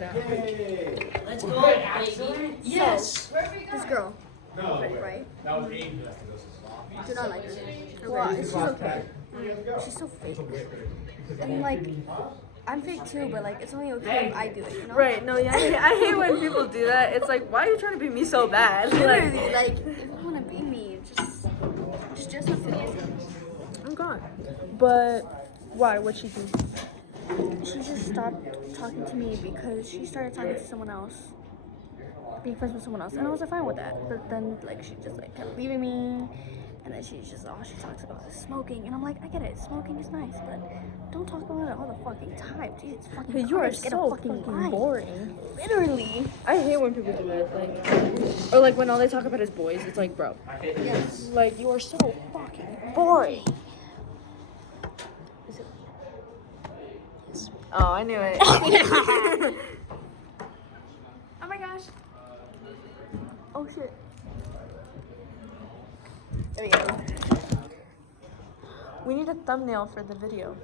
Let's go, baby. Yes. This girl, No, right? that was Aiden. Do not like her. Well, she's okay. She's so fake. And like, I'm fake too, but like, it's only okay if I do it, you know? Right, no, yeah, I hate when people do that. It's like, why are you trying to be me so bad? Literally, like, if you want to be me, just have to be me. I'm gone. But why? What'd she do? She just stopped talking to me because she started talking to someone else. Being friends with someone else. And I was like, fine with that. But then, like, she just, like, kept leaving me. And then she talks about is smoking. And I'm like, I get it. Smoking is nice. But don't talk about it all the fucking time. Jesus fucking Hey, you are Christ, get so a fucking line. boring. Literally. I hate when people do that. Like, or like when all they talk about is boys. It's like, bro. Yes. Like, you are so fucking boring. Oh, I knew it. Oh my gosh. Oh shit. There we go. We need a thumbnail for the video.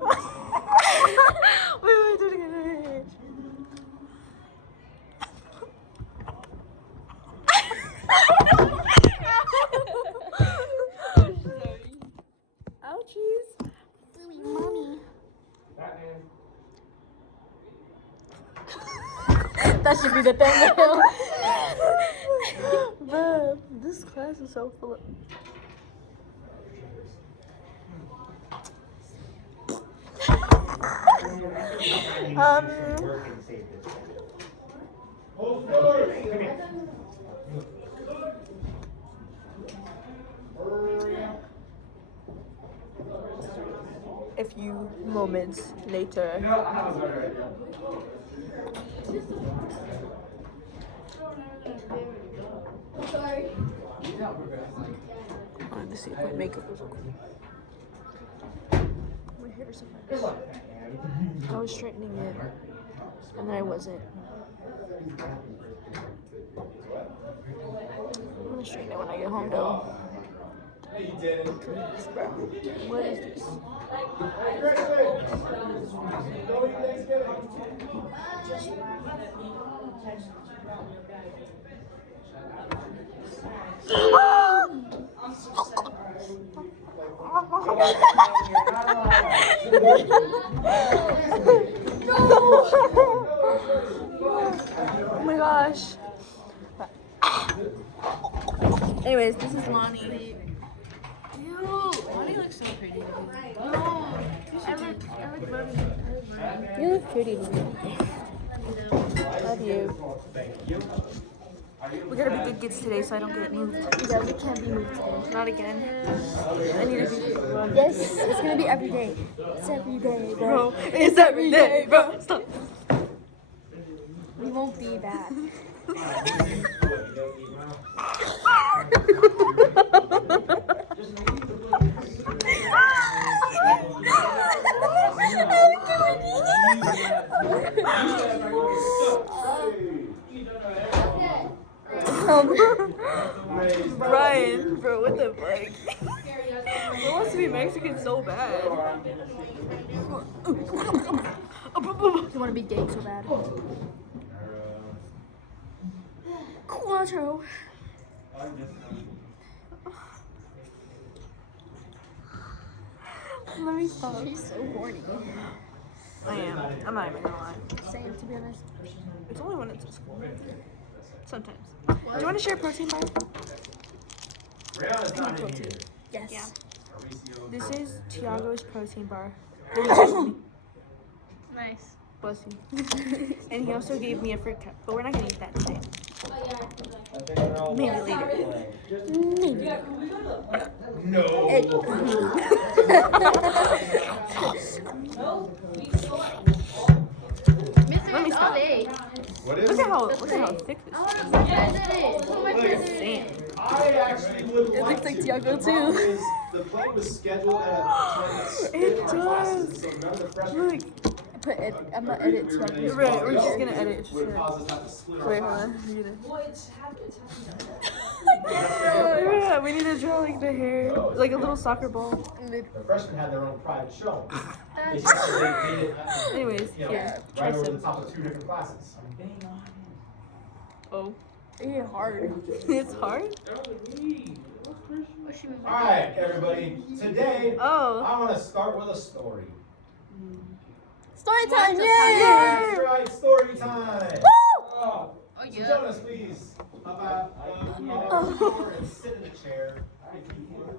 wait, do it again. Wait. Ouchies. Mommy. That should be the thumbnail. Bruh, this class is so full of... A few moments later. I wanted to see if my makeup was okay. My hair is a mess. I was straightening it, and then I wasn't. I'm gonna straighten it when I get home, though. What is this? Oh my gosh. Anyways, this is Lonnie. Lonnie looks so pretty. You look pretty. Love you. We gotta be good kids today so I don't get moved. Yeah, we can't be moved today. Not again. I need to be. Yes, it's gonna be every day. It's every day, bro. It's every day, bro. Stop. We won't be bad. Brian, bro, what the fuck? Who wants to be Mexican so bad? You wanna be gay so bad. Quattro. Let me stop. She's so horny. I am. I'm not even gonna lie. Same, to be honest. It's only when it's at school. Sometimes. Do you want to share a protein bar? Yes. Yeah. This is Tiago's protein bar. Nice. Bless you. And he also gave me a fruit cup, but we're not gonna eat that today. Maybe later. Maybe. No. Let me stop. What is Look it? at how thick this is. Damn. I actually would It looks like Tiago The problem too. is the plane was scheduled at a time that's It does. so none of the freshmen Look. put edit. I'm gonna edit too. You're right. We're just gonna edit. Just Would gonna... cause us to have to split our Wait, hold time. on. Read it. Well, it's happening. Oh, yeah, we need to draw like the hair, like a little soccer ball. The freshmen had their own private show. They did, Anyways, you know, here. right over the top of 2 different classes. Oh, It's hard. it's hard. All right, everybody. Today, Oh. I want to start with a story. Story time! That's right, story time. Oh, so Jonas, please, up out and sit in the chair. If you would.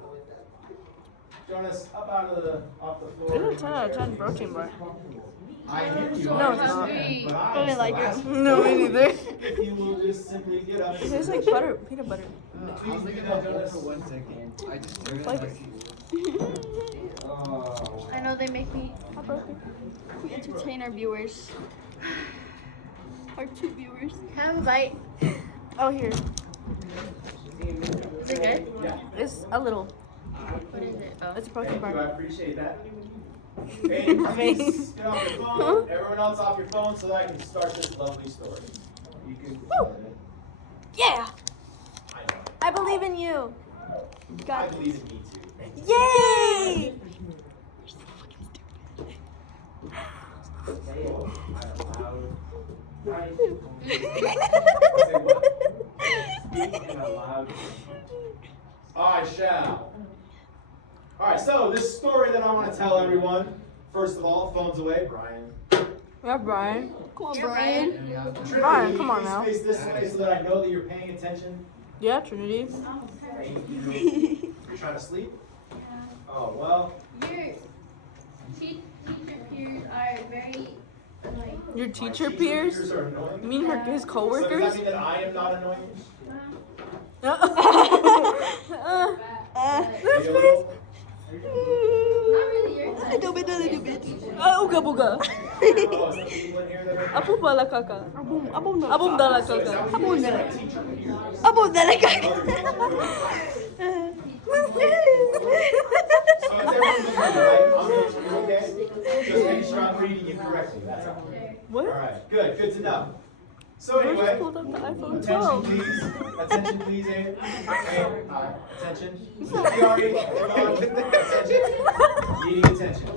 Jonas, up off the floor. It's a 10 protein bar. I hear you. No, it's not. But I Probably like still it. ask you. No, me neither. If you will just simply get up. It tastes like butter, peanut butter. Please do that, Jonas. Flavor. I know they make me. We entertain our viewers. Our 2 viewers. Have a bite. Oh, here. Is it good? Yeah. It's a little. What is it? Oh. It's a protein Thank you, I bar. appreciate that. Hey, please get off your phone. Everyone else off your phone so that I can start this lovely story. You can. Yeah! I know. I believe in you. I believe in me too. Yay! Say out loud. Say what? Speak out loud. I shall. Alright, so this story that I want to tell everyone, first of all, phones away, Brian. Yeah, Brian. Come on, Brian. Trinity, Brian, come on please now. face this way so that I know that you're paying attention. Yeah, Trinity. Thank you. You're trying to sleep? Oh, well. Your teacher peers are very annoying. Your my teacher peers? are annoying. You mean his So coworkers? does that mean that I am not annoying? Maybe a little? Not really your A little bit. Uga buga. Oh, is there people in here that are? Apo bala kaka. Abong dala kaka. Abong dala. Teacher peers. Abo talaga. Other So is everyone looking right? I'm looking okay? Just making sure I'm reading you correctly, that's all. What? Alright, good to know. So I just anyway, pulled up the iPhone attention 12. please, attention please, attention. Yari, attention. Needing attention.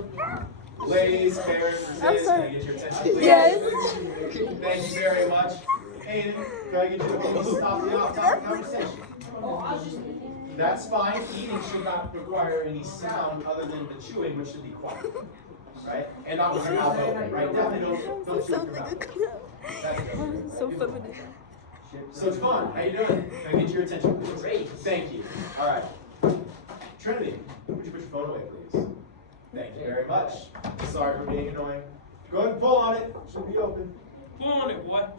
Blaze, Karen, I'm Resist, sorry. can I get your attention please? Yes. Thank you very much. Aiden, can I get you to please stop the off-topic conversation? That's fine. Eating should not require any sound other than the chewing, which should be quiet. Right? And not with your mouth open, right? Definitely don't chew with your mouth. That's good. So feminine. So Javon, how you doing? Can I get your attention, please? Great. Thank you. All right. Trinity, would you put your phone away, please? Thank you very much. Sorry for being annoying. Go ahead and pull on it. Should be open. Pull on it, what?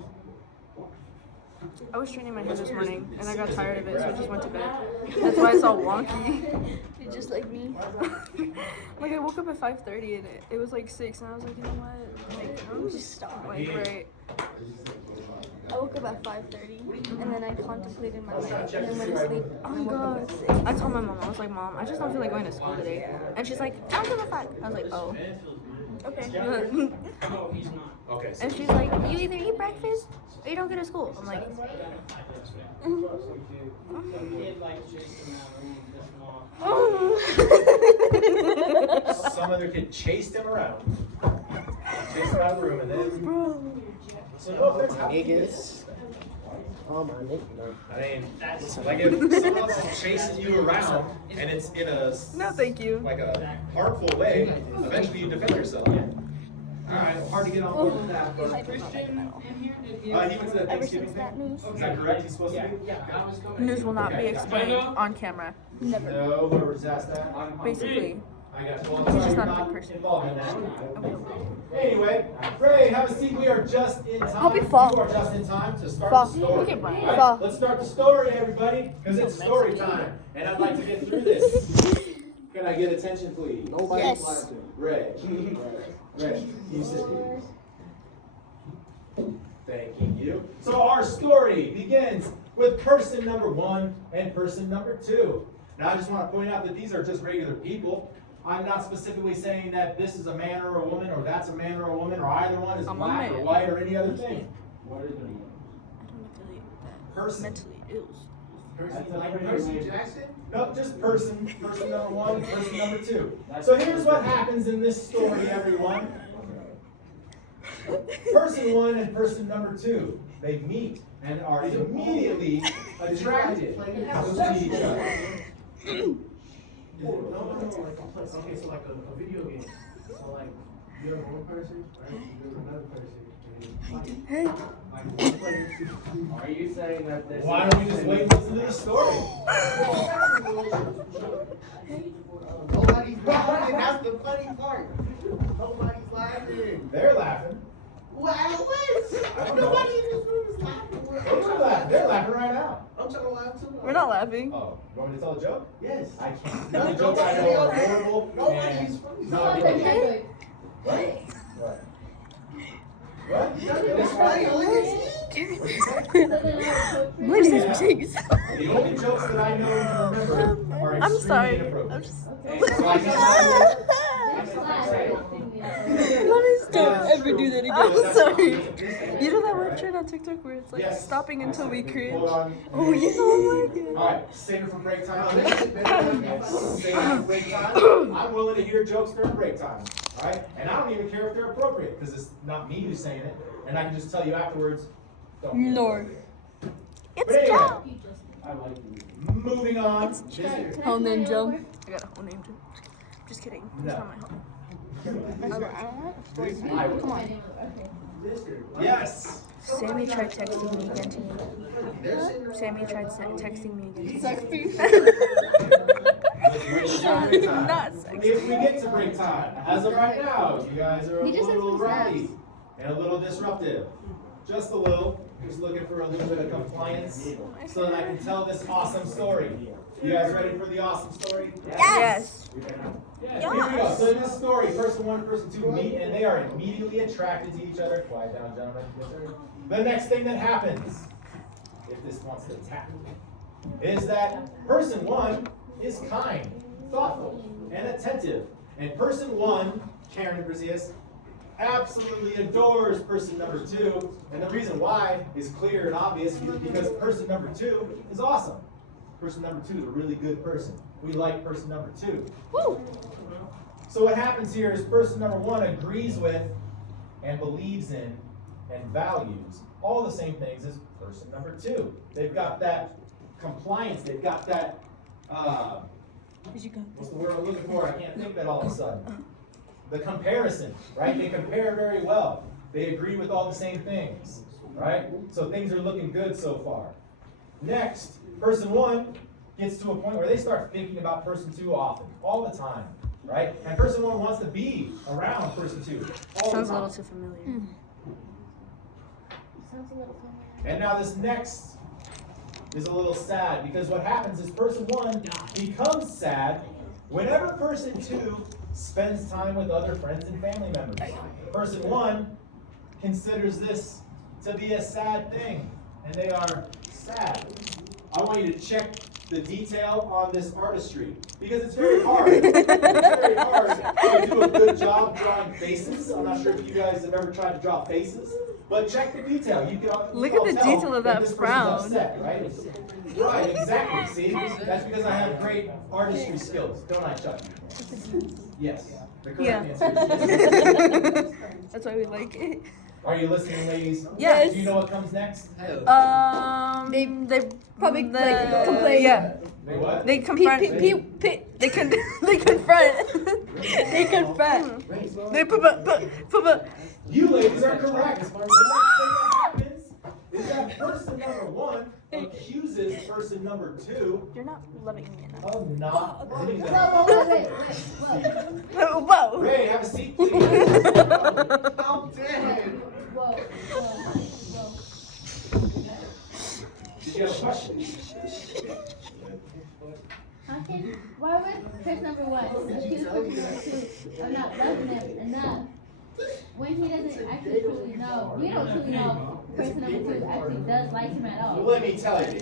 I was training my hair this morning and I got tired of it, so I just went to bed. That's why it's all wonky. You're just like me. Like I woke up at 5:30 and it was like 6 and I was like, you know what? Like, I'm Just stop. like, right. I woke up at 5:30 and then I contemplated my life and then went to sleep. Oh my god. I told my mom, I was like, Mom, I just don't feel like going to school today. And she's like, I don't give a fuck. I was like, oh. Okay. No, he's not. Okay. And she's like, you either eat breakfast or you don't go to school. I'm like, Some other kid chased him around. Chased him out of the room and then. So no offense, how niggas. Oh my nigga. I mean, like if someone else is chasing you around and it's in a no, thank you. like a harmful way, eventually you defend yourself. Alright, hard to get on board with that, but he went to the Ever Thanksgiving since that thing. news, Is that correct? He's supposed to be? News will not be explained on camera. never. No, whoever just asked that. Basically. I got you. He's just Sorry, not a you're good person. involved in that. Anyway, Ray, have a seat. We are just in time. Hope you fall. You are just in time to start Fall. the story. Look at Brian. All right, Fall. let's start the story, everybody, because it's story time, and I'd like to get through this. Can I get attention, please? Nobody Yes. applied to. Ray. Ray, you sit here. Thanking you. So our story begins with person number 1 and person number 2. Now I just want to point out that these are just regular people. I'm not specifically saying that this is a man or a woman, or that's a man or a woman, or either one is I'm a black or man. white or any other thing. I don't affiliate with that. Person. Mentally ill. Person like Percy Jackson? No, just person. Person number one, person number two. So here's what happens in this story, everyone. Person one and person number two, they meet and are immediately attracted to each other. Okay, so like a video game. So like you're one person, right? You're another person. Like one player. Are you saying that this? Why don't we just wait and listen to the story? Nobody's laughing. That's the funny part. Nobody's laughing. They're laughing. What? I don't know. Nobody in this room is laughing. They're laughing. They're laughing right now. I'm trying to laugh too. We're not laughing. Oh, you want me to tell a joke? Yes. I can't. None of the jokes I know are horrible. Nobody's funny. Not really. What? What? It's funny. Look at you. What is this please? The only jokes that I know and can remember are I'm extremely sorry. inappropriate. I'm just. So I just- Please don't ever do that again. I'm sorry. You know that one trend on TikTok where it's like Yes. stopping until we cringe? Hold on. Oh yes. Oh my god. All right, save it for break time. Save it for break time. I'm willing to hear jokes during break time. All right, and I don't even care if they're appropriate because it's not me who's saying it, and I can just tell you afterwards. Don't care. No. But anyway, I like you. moving on. Hell ninja. I got a whole name too. Just kidding. No. It's not my home. Come on. Yes. Sammy tried texting me again today. Sammy tried texting me again. Sexy. Not sexy. If we get to break time, as of right now, you guys are a He just little said some rowdy and a little disruptive. Just a little. Just looking for a little bit of compliance so that I can tell this awesome story. You guys ready for the awesome story? Yes. Here we go. So in this story, person one and person two meet and they are immediately attracted to each other. Quiet down, gentlemen. Yes, sir. The next thing that happens, if this wants to tap, is that person one is kind, thoughtful, and attentive. And person one, Karen Brazias, absolutely adores person number two. And the reason why is clear and obvious because person number two is awesome. Person number two is a really good person. We like person number two. Woo. So what happens here is person number one agrees with and believes in and values all the same things as person number two. They've got that compliance, they've got that, what's the word I'm looking for? I can't think of it all of a sudden. The comparison, right? They compare very well. They agree with all the same things, right? So things are looking good so far. Next, person one gets to a point where they start thinking about person two often, all the time, right? And person one wants to be around person two all the Sounds a time. little too familiar. Sounds a little familiar. And now this next is a little sad because what happens is person one becomes sad whenever person two spends time with other friends and family members. Person one considers this to be a sad thing, and they are sad. I want you to check the detail on this artistry because it's very hard. It's very hard to do a good job drawing faces. I'm not sure if you guys have ever tried to draw faces, but check the detail. You can Look all at the tell detail of that this person's frown. upset, right? Right, exactly. See, that's because I have great artistry skills, don't I, Chuck? Yes. The correct Yeah. answer is yes. That's why we like it. Are you listening, ladies? Yes. Do you know what comes next? They Probably the- like complain. Yeah. They what? They confront. They they confront. They confront. They put. You ladies are correct. The next thing that happens is that person number one accuses person number two You're not loving me enough. of not loving them. Whoa. Ray, have a seat, please. How dare you? Whoa. Did you have a question? How can, why would person number one accuse person number two of not loving them enough when he doesn't actually truly know? We don't truly know person number two actually does like him at all. Let me tell you.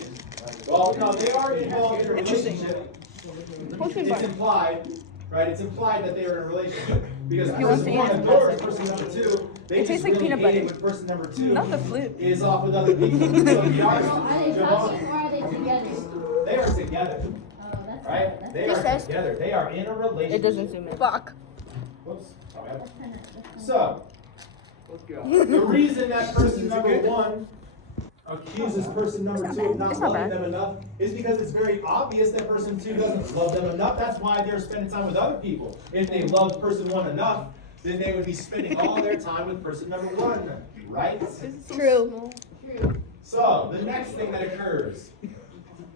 Well, no, they are involved in a relationship. It's implied right? It's implied that they are in a relationship. Because He wants person to eat one his adores pasta. person number two. They It tastes just like really peanut hate it butter. when person number two Not the flip. is off with other people. So he So argues are they with talking Javon. or are they together? They are together, Oh, that's right? that's They He are says- together. They are in a relationship. It doesn't zoom in. Fuck. Whoops. My bad. kinda. So, the reason that person number one accuses person number two of not It's not loving bad. them enough is because it's very obvious that person two doesn't love them enough. That's why they're spending time with other people. If they loved person one enough, then they would be spending all their time with person number one, right? True. So, the next thing that occurs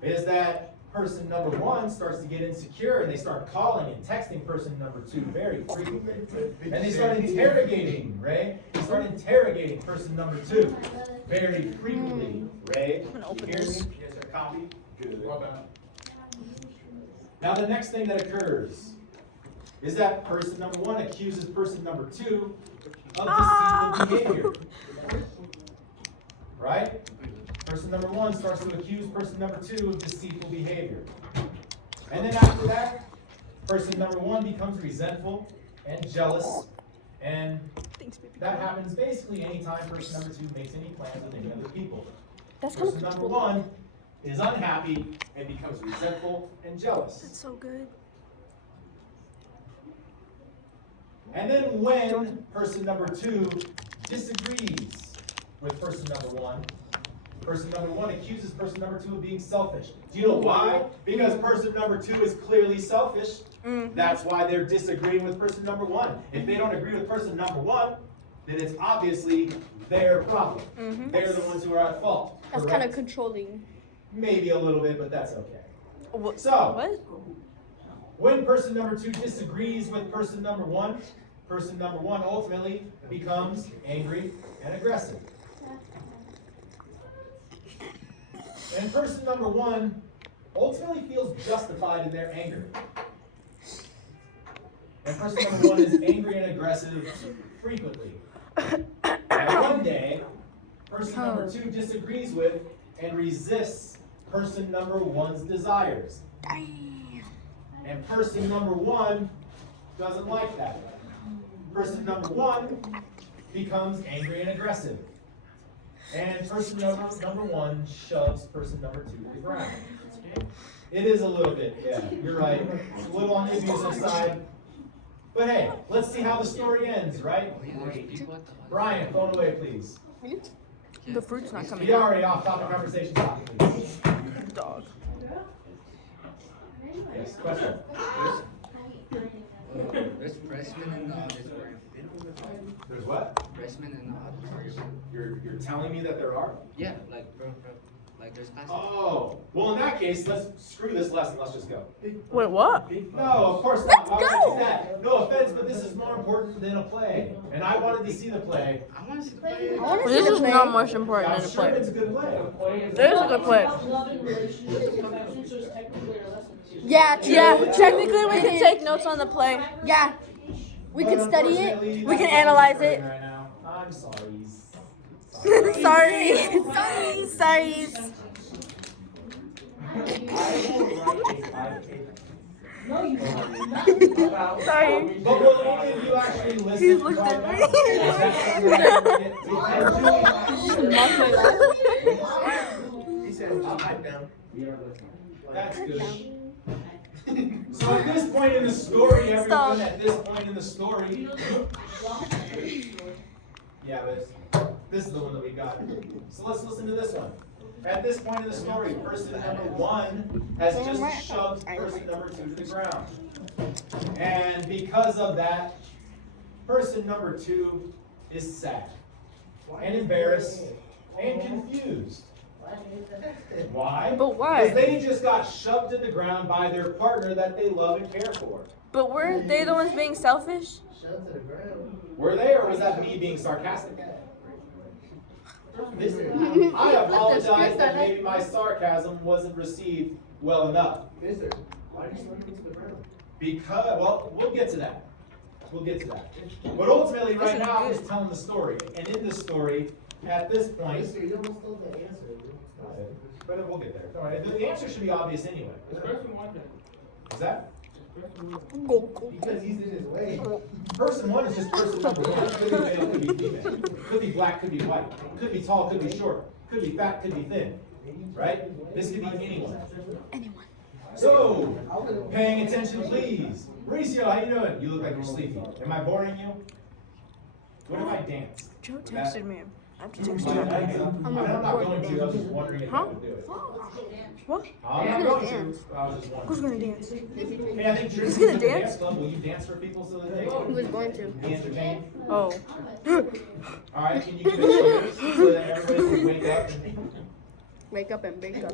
is that person number one starts to get insecure and they start calling and texting person number two very frequently. And they start interrogating, Ray. They start interrogating person number two very frequently, Ray. I'm gonna open Hear me? this. You guys got a copy? Good. Now, the next thing that occurs is that person number one accuses person number two of deceitful behavior. Right? Person number one starts to accuse person number two of deceitful behavior. And then after that, person number one becomes resentful and jealous. And that happens basically anytime person number two makes any plans with any other people. That's kind Person of number one is unhappy and becomes resentful and jealous. so good. And then when person number two disagrees with person number one accuses person number two of being selfish. Do you know why? Because person number two is clearly selfish. That's why they're disagreeing with person number one. If they don't agree with person number one, then it's obviously their problem. They're the ones who are at fault. That's kind of correct? controlling. Maybe a little bit, but that's okay. What? So, What? when person number two disagrees with person number one ultimately becomes angry and aggressive. And person number one ultimately feels justified in their anger. And person number one is angry and aggressive frequently. And one day, person number two disagrees with and resists person number one's desires. And person number one doesn't like that. Person number one becomes angry and aggressive. And person number one shoves person number two to the ground. It is a little bit, yeah, you're right. It's a little on the abusive side. But hey, let's see how the story ends, right? Brian, phone away, please. The fruit's not coming We out. already off topic conversation topic, please. Dog. Yes, question. There's freshmen in the auditorium. There's what? Freshmen in the auditorium. You're telling me that there are? Yeah, like there's classes. Oh, well in that case, let's screw this lesson, let's just go. Wait, what? No, of course not. Why would go. you do that? No offense, but this is more important than a play. And I wanted to see the play. I want to see the play. I want to see This the is play. not much important I'm than a sure play. it's a good play. There's a good play. Loving relationships and affection, so it's technically a lesson. Yeah, true. Yeah, technically we can take notes on the play. Yeah. We But can study it. unfortunately, We can that's not analyze occurring it. right now. I'm sorry. Sorry. Sorry. No, you don't. Sorry. But will any of you actually listen? He looked at me. He said, I'll pipe down. That's good. So at this point in the story, everyone Stop. at this point in the story. Yeah, but this is the one that we got. So let's listen to this one. At this point in the story, person number one has just shoved person number two to the ground. And because of that, person number two is sad and embarrassed and confused. Why? But why? Because they just got shoved to the ground by their partner that they love and care for. But weren't they the ones being selfish? Shut to the ground. Were they, or was that me being sarcastic? I apologize that maybe my sarcasm wasn't received well enough. Mister, why did you slam me to the ground? Because, well, we'll get to that. We'll get to that. But ultimately, right now, I'm just telling the story. And in the story, at this point, Mister, you almost stole the answer. but we'll get there. All right, the answer should be obvious anyway. It's person one thing. Is that? Because he's in his way. Person one is just person number one. Could be male, could be female. Could be black, could be white. Could be tall, could be short. Could be fat, could be thin. Right? This could be anyone. Anyone. So, paying attention, please. Mauricio, how you doing? You look like you're sleepy. Am I boring you? What if I dance? Joe texted me. I have to text I'm you. not going to. I was just wondering if I would do it. What? I'm not going to. I was just Who's wondering. gonna dance? Hey, I think Tristan's gonna at the dance? club. Will you dance for people so that they He was going to. be entertained? Oh. All right, can you give a cheers so that everybody can wake up? Wake up and bake up.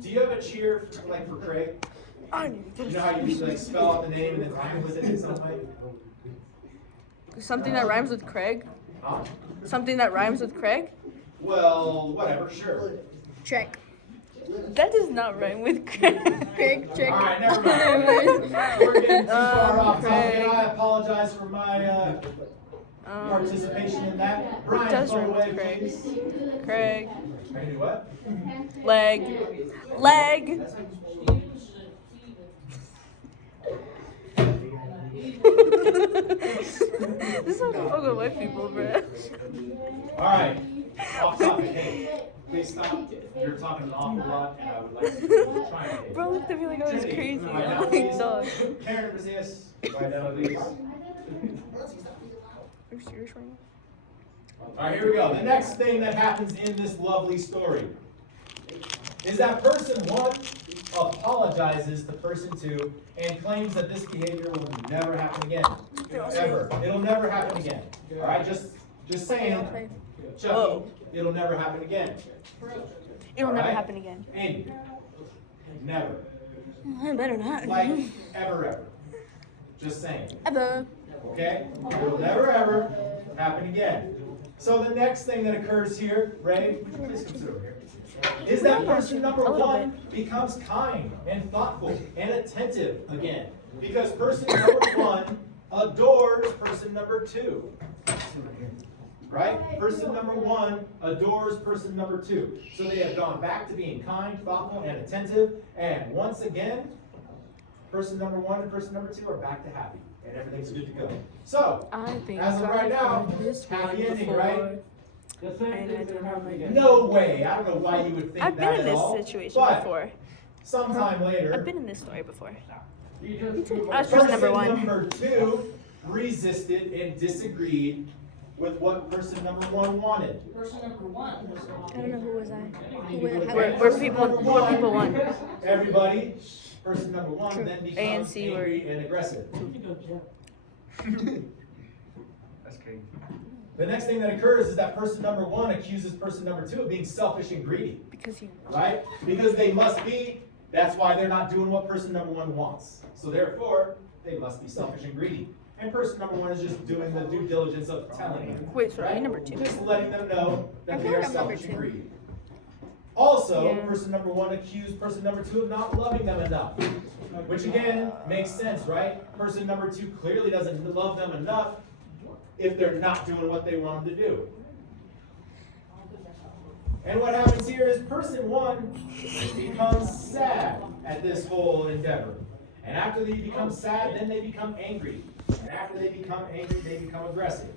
Do you have a cheer like for Craig? You know how you used to like spell out the name and then rhyme with it in some way? Something that rhymes with Craig? Huh? Something that rhymes with Craig? Well, whatever, sure. Check. That does not rhyme with Craig. Craig, check. All right, never mind. We're getting too far off topic, Craig. and I apologize for my participation in that. Brian, does phone rhyme with away, Craig. please. Craig. I can do what? Leg. Leg. This is how the fuck with white people, bro. All right, off topic. Hey, please stop. You're talking an awful lot, and I would like to try and. Bro looked at me like I was Trinity, crazy. write I'm down, like, please. dog. Karen Brazias, write down, please. Are you serious right now? All right, here we go. The next thing that happens in this lovely story is that person one apologizes to person two and claims that this behavior will never happen again. Ever. It'll never happen again. All right, just saying, Chucky, it'll never happen again. It'll never Alright. happen again. Andy, never. I better not. Like, ever. Just saying. Ever. Okay? It will never ever happen again. So the next thing that occurs here, Ray, please come sit over here, is that person number A little one becomes kind and thoughtful and attentive again. Because person number one adores person number two. Right? Person number one adores person number two. So they have gone back to being kind, thoughtful, and attentive. And once again, person number one and person number two are back to happy. And everything's good to go. So, I think as of right now, this one happy ending, before. right? And I didn't have my No way. I don't know why you would think I've that been in at this all. situation But before. sometime later, I've been in this story before. I was person person number one. number two resisted and disagreed with what person number one wanted. Person number one was I don't know who was I. And We're person people- number we're people one. Everybody, person number one True. then A and becomes C were- angry and aggressive. That's crazy. The next thing that occurs is that person number one accuses person number two of being selfish and greedy. Because you. Right? Because they must be. That's why they're not doing what person number one wants. So therefore, they must be selfish and greedy. And person number one is just doing the due diligence of telling them. Wait, so are you right? number two? Just letting them know I that feel they are like I'm number selfish and two. greedy. Also, Yeah. person number one accused person number two of not loving them enough. Which again, makes sense, right? Person number two clearly doesn't love them enough if they're not doing what they want them to do. And what happens here is person one becomes sad at this whole endeavor. And after they become sad, then they become angry. And after they become angry, they become aggressive.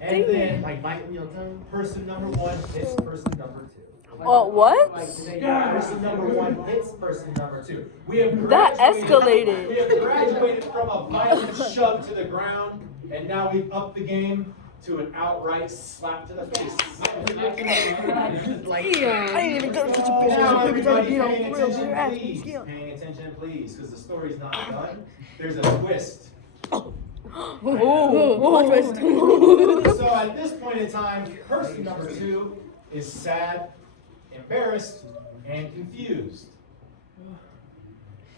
And then, Like biting your tongue. person number one hits person number two. Oh, what? Person number one hits person number two. We have That graduated- escalated. We have graduated from a violent shove to the ground, and now we've upped the game to an outright slap to the face. I didn't even go to such a bitch. Now, Baby trying to everybody beat on paying real attention, good ass. please. Skill. Paying attention, please, because the story's not done. There's a twist. Oh. So at this point in time, person number two is sad, embarrassed, and confused.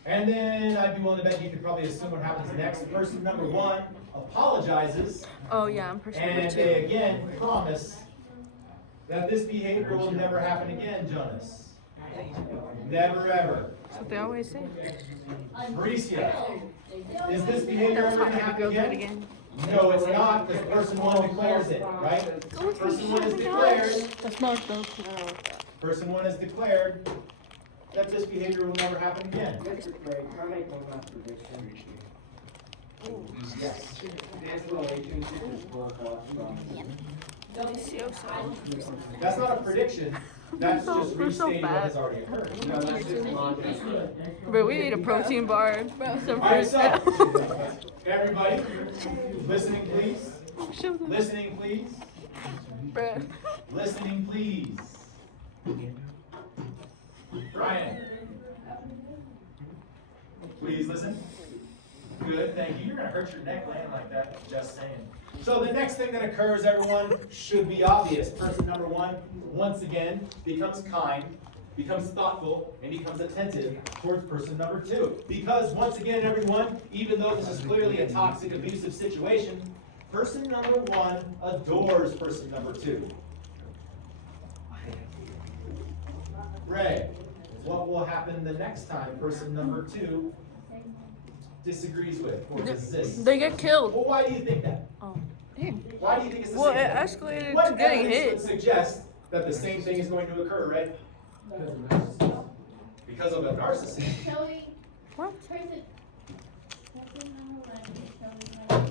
And then I'd be willing to bet you could probably assume what happens next. Person number one apologizes, Oh yeah, I'm person number and two. they again promise that this behavior will never happen again, Jonas. Never ever. That's what they always say. Mauricio, is this behavior That's ever how going to I happen go good again? again. No, it's not, because person one declares it, right? Person one is declared. That's not though. Person one is declared. that this behavior will never happen again? Wait, can I make one last prediction? Yes. This relationship is broke up from. That's not a prediction. That's So- just we're so restating what bad. has already occurred. No, that's just logic. Bro, we need a protein bar. Some Alright, fruit. so everybody, listening please. Show them. Listening please. Bruh. Listening please. Brian. Please listen. Good, thank you. You're gonna hurt your neck laying like that, just saying. So the next thing that occurs, everyone, should be obvious. Person number one, once again, becomes kind, becomes thoughtful, and becomes attentive towards person number two. Because once again, everyone, even though this is clearly a toxic, abusive situation, person number one adores person number two. Ray, what will happen the next time person number two disagrees with or resists? They get killed. Well, why do you think that? Oh. Why do you think it's the Well, same it thing? escalated What to getting evidence hit. would suggest that the same thing is going to occur, right? Because of a narcissist. Showing What? person number one is showing like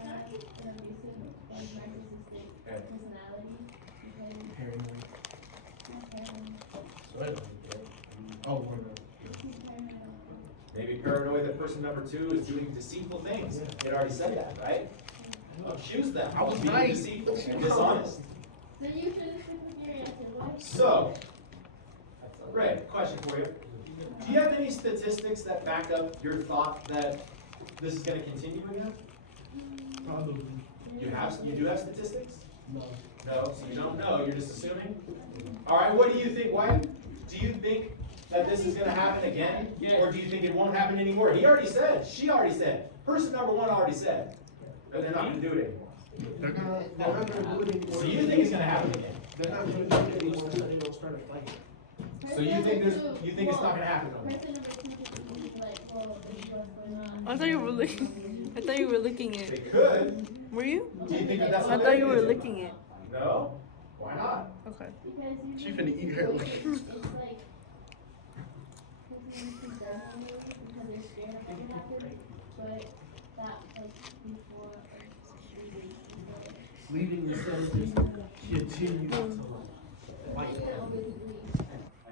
an abusive and narcissistic Okay. personality. Maybe paranoid that person number two is doing deceitful things. It already said that, right? Accuse them of being deceitful and dishonest. So you should have with your answer. Why? So, Ray, question for you. Do you have any statistics that back up your thought that this is going to continue again? Probably. You do have statistics? No. No, so you don't know, you're just assuming? All right, what do you think, Wyatt? Do you think that this is going to happen again? Or do you think it won't happen anymore? He already said, she already said, person number one already said that they're not going to do it anymore. They're not gonna do it anymore. So you think it's going to happen again? They're not gonna do it anymore until they don't start a fight. So you think it's not going to happen no more? Person number two is like, well, this is what's going on. I thought you were licking. I thought you were licking They it. could. Were you? Do you think that that's I what thought you were they're gonna do? licking it. No? Why not? Okay. Because you She finna eat her. it's like because they're scared of what happened, but that was before Leaving the center, continue to fight.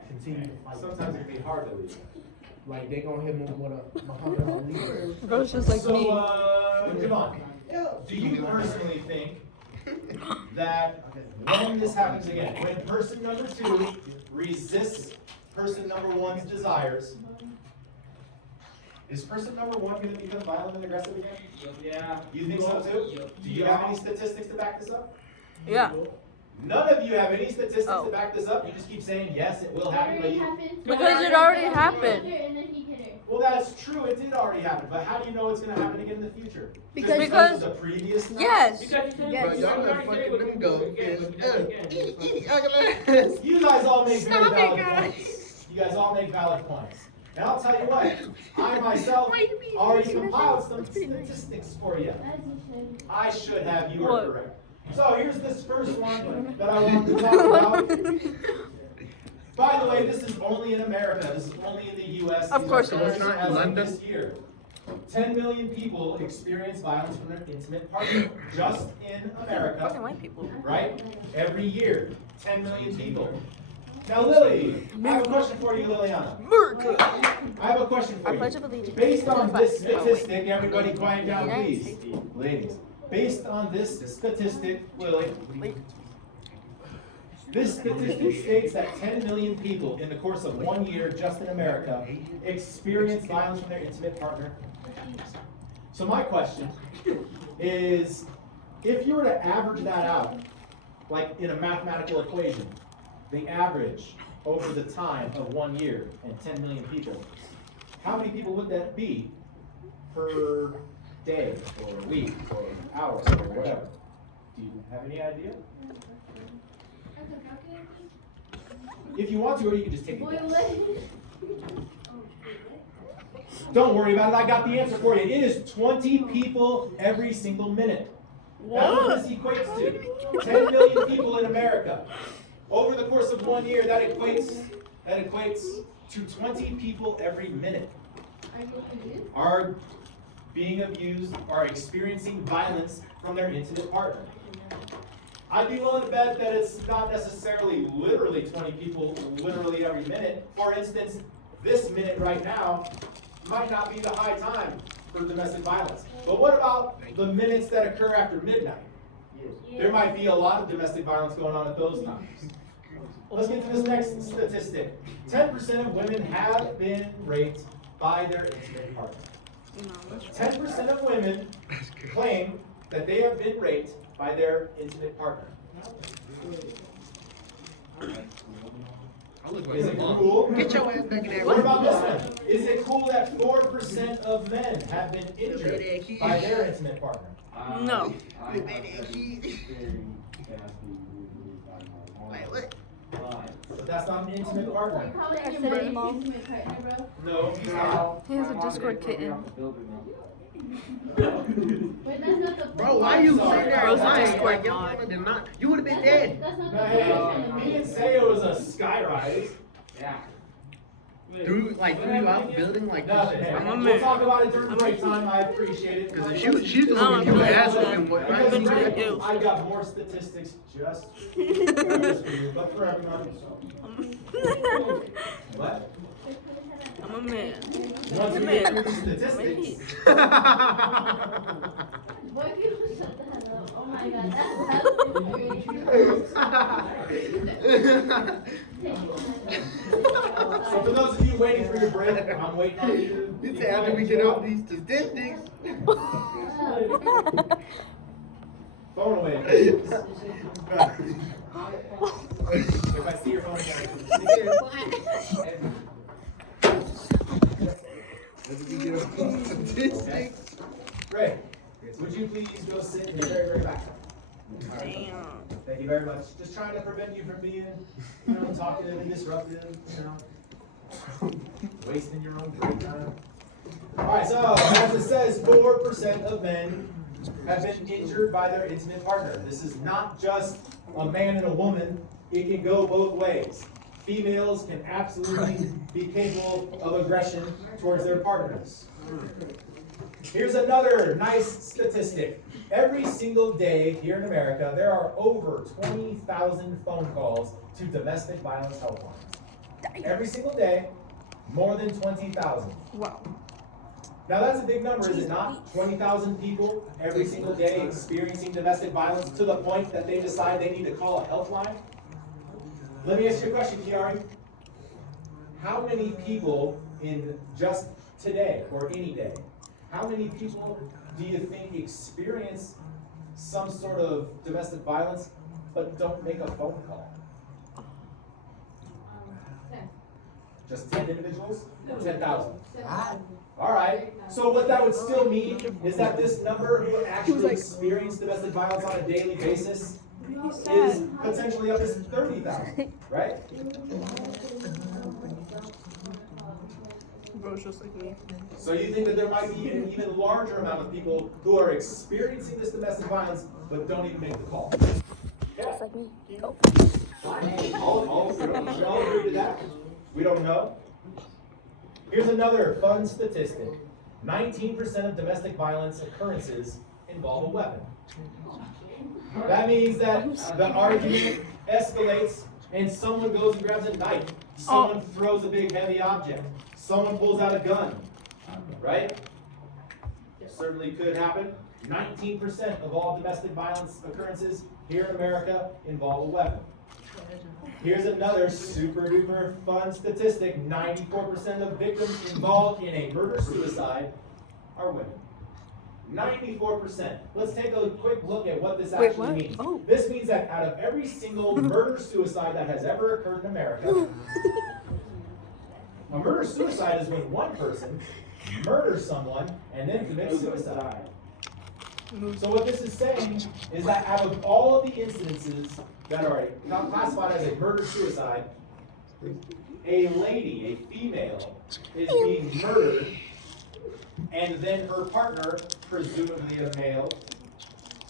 Continue to fight. Sometimes it can be hard to leave. Like they gonna hit him with a Muhammad Ali. Bro's just like me. So, Javon, do you personally think that when this happens again, when person number two resists person number one's desires, is person number one going to become violent and aggressive again? Yeah. You think so too? Do you have any statistics to back this up? Yeah. None of you have any statistics Oh. to back this up. You just keep saying yes, it will happen, but you. Because it already happened. And then he hit her. Well, that's true. It did already happen, but how do you know it's going to happen again in the future? Because- Just of the previous time? Yes. Because you Yes. said Y'all you let already fucking said what them you go. do again, Yeah. You guys all make very Stop it, valid guys. points. You guys all make valid points. And I'll tell you what, I myself Why you being already nice? compiled some That's pretty nice. statistics for you. As you should. I should have, you are What? correct. So here's this first one that I want to talk about. By the way, this is only in America. This is only in the U.S. Of These course are it is. figures Not in as of London? This year. 10 million people experience violence from their intimate partner just in Fucking America, white people. right? Every year, 10 million people. Now, Lily, I have a question for you, Liliana. America. I have a question for I you. pledge allegiance Based to on the this flag. statistic, everybody quiet down, United please. States. Ladies, based on this statistic, Lily, this statistic states that 10 million people in the course of 1 year just in America experience violence from their intimate partner. So my question is, if you were to average that out, like in a mathematical equation, the average over the time of 1 year and 10 million people, how many people would that be per day or week or hour or whatever? Do you have any idea? If you want to, or you can just take a Boy, guess. what? Don't worry about it, I got the answer for you. It is 20 people every single minute. That's what this equates to. 10 million people in America. Over the course of 1 year, that equates That equates to 20 people every minute Are you confused? are being abused or experiencing violence from their intimate partner. I'd be willing to bet that it's not necessarily literally 20 people literally every minute. For instance, this minute right now might not be the high time for domestic violence. But what about the minutes that occur after midnight? There might be a lot of domestic violence going on at those times. Let's get to this next statistic. 10% of women have been raped by their intimate partner. 10% of women claim that they have been raped by their intimate partner. Is it cool? Get your ass back in that What room. about this one? Is it cool that 4% of men have been injured by their intimate partner? No. But that's not an intimate partner. How about I your said it, brain Mom. intimate partner, bro? No. He has a Discord kitten. Wait, that's not the Bro, why you sitting there Bro's a lying? Discord Like, your mod. mama did not. You would have been dead. That's not No, the hey, he didn't say it was a skyrise. Threw you out the building like Nothing. this. Hey, I'm a we'll man. talk about it during break time. I appreciate it. Because if she's the I'm one a you man. ass whooping, what right? I've been to you you. I've got more statistics just for you, but for everyone. What? I'm a man. Once we get through the statistics, Boy, if you shut the hell up. Oh my god, so for those of you waiting for your break, I'm waiting on you. You say after we get off these statistics. Phone away. If I see your phone again. After we get off these statistics. Ray, would you please go sit in the very, very back? Damn. Thank you very much. Just trying to prevent you from being, talkative and disruptive, wasting your own break time. Alright, so as it says, 4% of men have been injured by their intimate partner. This is not just a man and a woman, it can go both ways. Females can absolutely be capable of aggression towards their partners. Here's another nice statistic. Every single day here in America, there are over 20,000 phone calls to domestic violence helplines. Every single day, more than 20,000. Wow. Now that's a big number, is it not? 20,000 people every single day experiencing domestic violence to the point that they decide they need to call a helpline? Let me ask you a question, Kiari. How many people in just today or any day, how many people do you think experience some sort of domestic violence but don't make a phone call? Just 10 individuals? 10,000? All right. So what that would still mean is that this number who actually experience domestic violence on a daily basis is potentially up as 30,000, right? Bro's just like me. So you think that there might be an even larger amount of people who are experiencing this domestic violence but don't even make the call? Yeah. Just like me. Oh. All agree to that? We don't know? Here's another fun statistic. 19% of domestic violence occurrences involve a weapon. That means that the argument escalates and someone goes and grabs a knife. Someone throws a big heavy object. Someone pulls out a gun. Right? Certainly could happen. 19% of all domestic violence occurrences here in America involve a weapon. Here's another super duper fun statistic. 94% of victims involved in a murder-suicide are women. 94%. Let's take a quick look at what this actually means. Oh. This means that out of every single murder-suicide that has ever occurred in America, a murder-suicide is when one person murders someone and then commits suicide. So what this is saying is that out of all of the incidences that are classified as a murder-suicide, a lady, a female, is being murdered, and then her partner, presumably a male,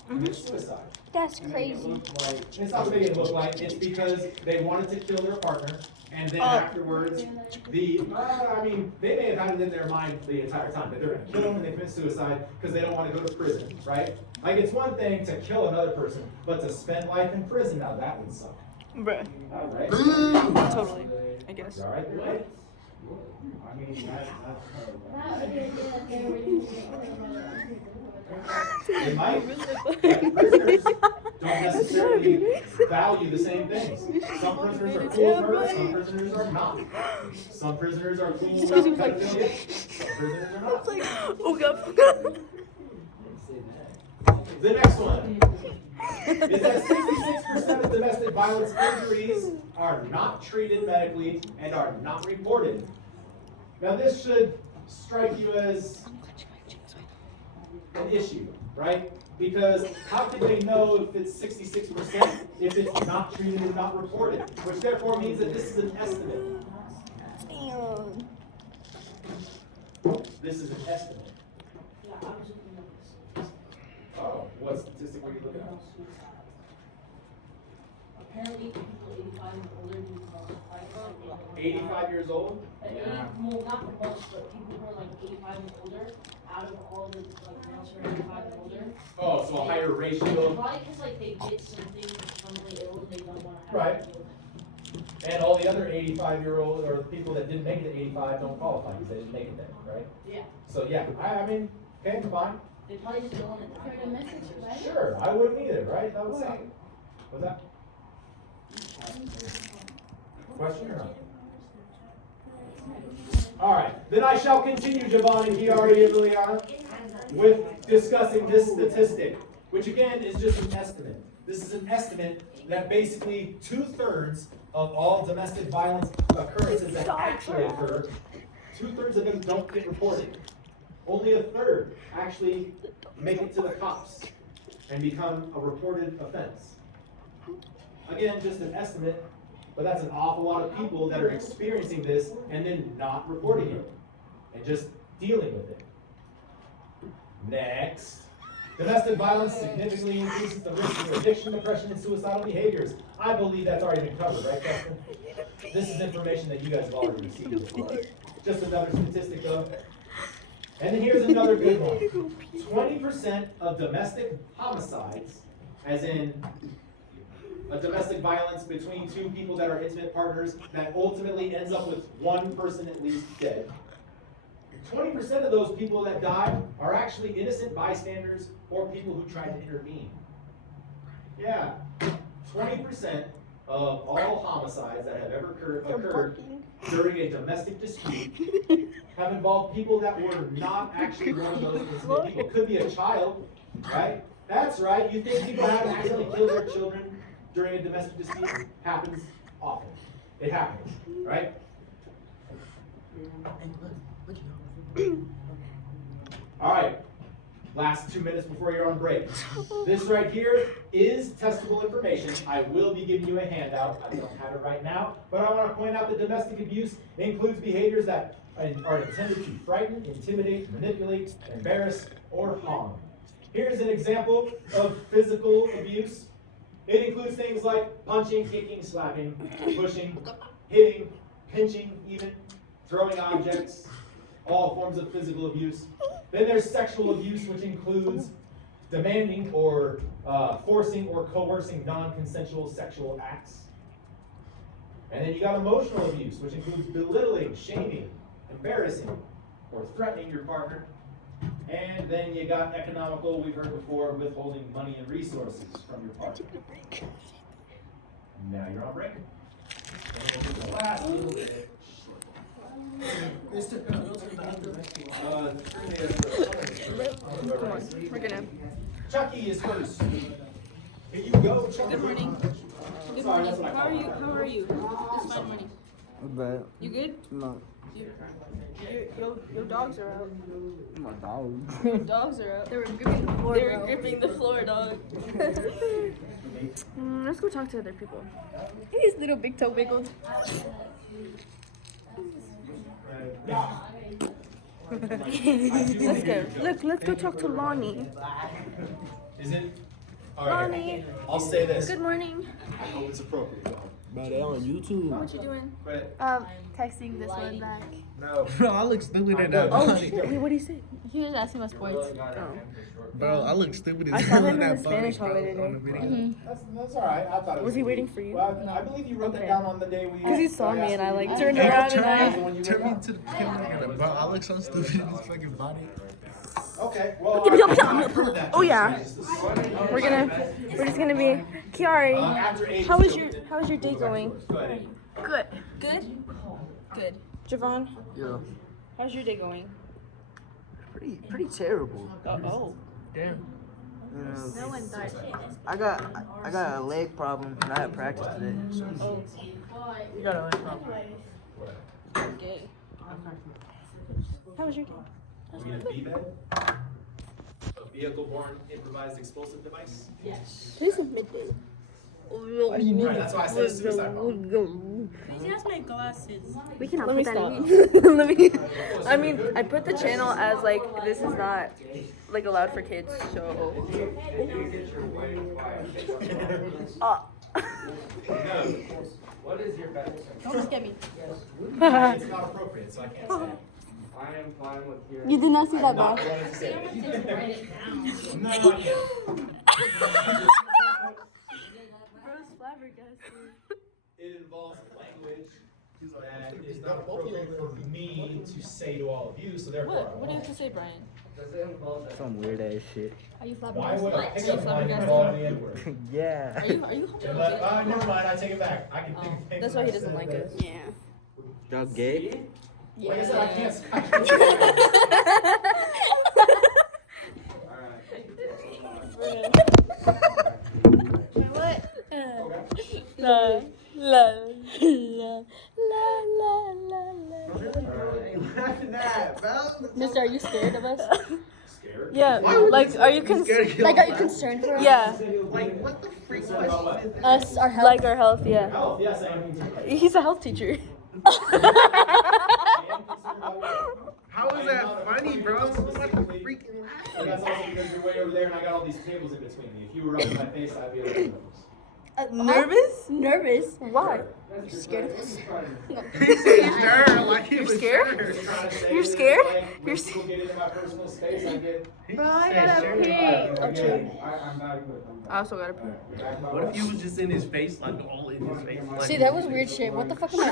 commits suicide. That's to make it crazy. look like, it's not to make it look like, it's because they wanted to kill their partner, and then afterwards, I mean, they may have had it in their mind the entire time, that they're gonna kill them and they commit suicide because they don't want to go to prison, right? Like, it's one thing to kill another person, but to spend life in prison, now that would suck. Bruh. All right? Totally. I guess. All right? Right? I mean, that's They might. But prisoners don't necessarily value the same things. Some prisoners are cool with murder, some prisoners are not. Some prisoners are cool with pedophilia, some prisoners are not. Oh god. The next one is that 66% of domestic violence injuries are not treated medically and are not reported. Now this should strike you as an issue, right? Because how can they know if it's 66% if it's not treated and not reported? Which therefore means that this is an estimate. This is an estimate. Oh, what statistic were you looking at? Apparently, people 85 and older do multiply. 85 years old? Well, not for most, but people who are like 85 and older, out of all the like males who are 85 and older. Oh, so a higher ratio. Probably because like they get something terminally ill and they don't want to have Right. to deal with it. And all the other 85-year-olds or people that didn't make it to 85 don't qualify because they didn't make it there, right? Yeah. So yeah, I mean, okay, fine. They probably just don't want to For the message, right? Sure, I wouldn't either, right? That would suck. What's that? Question or not? All right, then I shall continue, Giovanni, Chiari, and Liliana, with discussing this statistic, which again is just an estimate. This is an estimate that basically 2/3 of all domestic violence occurrences that actually occur, 2/3 of them don't get reported. Only 1/3 actually make it to the cops and become a reported offense. Again, just an estimate, but that's an awful lot of people that are experiencing this and then not reporting it and just dealing with it. Next. Domestic violence significantly increases the risk of addiction, depression, and suicidal behaviors. I believe that's already been covered, right, Justin? This is information that you guys have already received before. Just another statistic, though. And then here's another good one. 20% of domestic homicides, as in a domestic violence between two people that are intimate partners that ultimately ends up with one person at least dead. 20% of those people that die are actually innocent bystanders or people who tried to intervene. Yeah, 20% of all homicides that have ever occurred during a domestic dispute have involved people that were not actually one of those incident people. Could be a child, right? That's right. You think people have accidentally killed their children during a domestic dispute? Happens often. It happens, right? All right. Last 2 minutes before you're on break. This right here is testable information. I will be giving you a handout. I don't have it right now, but I want to point out that domestic abuse includes behaviors that are intended to frighten, intimidate, manipulate, embarrass, or harm. Here's an example of physical abuse. It includes things like punching, kicking, slapping, pushing, hitting, pinching even, throwing objects, all forms of physical abuse. Then there's sexual abuse, which includes demanding or forcing or coercing non-consensual sexual acts. And then you got emotional abuse, which includes belittling, shaming, embarrassing, or threatening your partner. And then you got economical, we've heard before, withholding money and resources from your partner. Now you're on break. And we'll do the last little bit. Come on, we're gonna. Chucky is first. Here you go, Chucky. Good morning. Good Sorry, morning. that's what I How are call you? it. How are you? It's fine, money. But You good? no, Your dogs are out. my dog. Your dogs are out. They were gripping the floor, They were bro. gripping the floor, dog. Let's go talk to other people. His little big toe wiggled. Let's Let's go. Look, let's go talk to Lonnie. Is it? All right. Bonnie, I'll say this. good morning. I hope it's appropriate. Bro, they on YouTube. What you doing? But Texting this one back. no. Bro, I look stupid in that Oh body. shit! Wait, what did he say? He was asking about sports. Bro, I look stupid as I saw hell him in in that the body, Spanish bro, holiday on the today. video. That's all right. I thought it was. Was he waiting for you? Well, I believe you wrote that down on the day we. Because he saw me and I like turned Hey, around and I. turn me to the camera. Bro, I look so stupid in this fucking body. Okay. Well. Oh yeah. We're just gonna be Kiari. After 8. How was your day going? Good. Good. Good. Good. Javon, Yeah. how's your day going? Pretty terrible. Oh. Damn. No one thought. I got a leg problem and I had practice today. So. You got a leg problem. Okay. How was your day? We in VBED? A vehicle-borne improvised explosive device? This is midday. Right, that's why I said suicide bomb. That's my glasses. We cannot Let me put stop. that in. Let me. I mean, I put the channel as like this is not like allowed for kids, so. What is your best? Don't look at me. It's not appropriate, so I can't say it. I am fine with your. You did not see that Not back. going to say it. No, not yet. It involves language that is not appropriate for me to say to all of you, so therefore. What do you have to say, Brian? Some weird ass shit. Are you Why flabbergasted? would I pick up line and flabbergasted? call the N-word? Yeah. Are you homophobic? Never mind, I take it back. I can think of things. That's why he doesn't like us. Yeah. Y'all gay? Like I said, I can't. What? Okay. La Mister, are you scared of us? Scared? Yeah. Like, are you Scared are you concerned for us? Yeah. Like, what the freak Concerned about what? Us, our health. Like our health, yeah. Health, yes, I am concerned. He's a health teacher. I am concerned about what? How is that funny, bro? What the Specifically, freak? but that's also because you're way over there and I got all these tables in between me. If you were up in my face, I'd be a little nervous. Nervous? Why? Scared of us? He said stir like he was scared? sure. Just trying to say You're that, scared? like, when You're people get into my personal space, I get. Bro, I gotta pee. I'm not good. I also got a pee. What if you was just in his face, like all in his face? Like, See, that was weird shit. What the fuck am I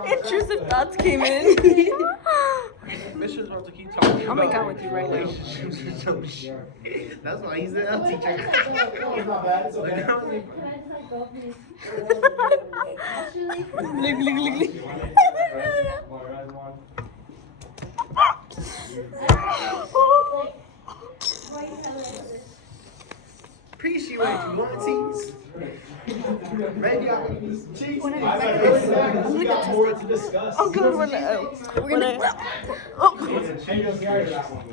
on? Intrusive thoughts came in. Bishop's about to keep talking. I'll make out with you right now. Relationships or some shit. That's why he's a health teacher. It's not bad, it's okay. Can I just like go for this? Actually, Appreciate you, aunties. Maybe I can use cheese. We got more to discuss. Oh, good. We're gonna. Maybe you'll carry that one.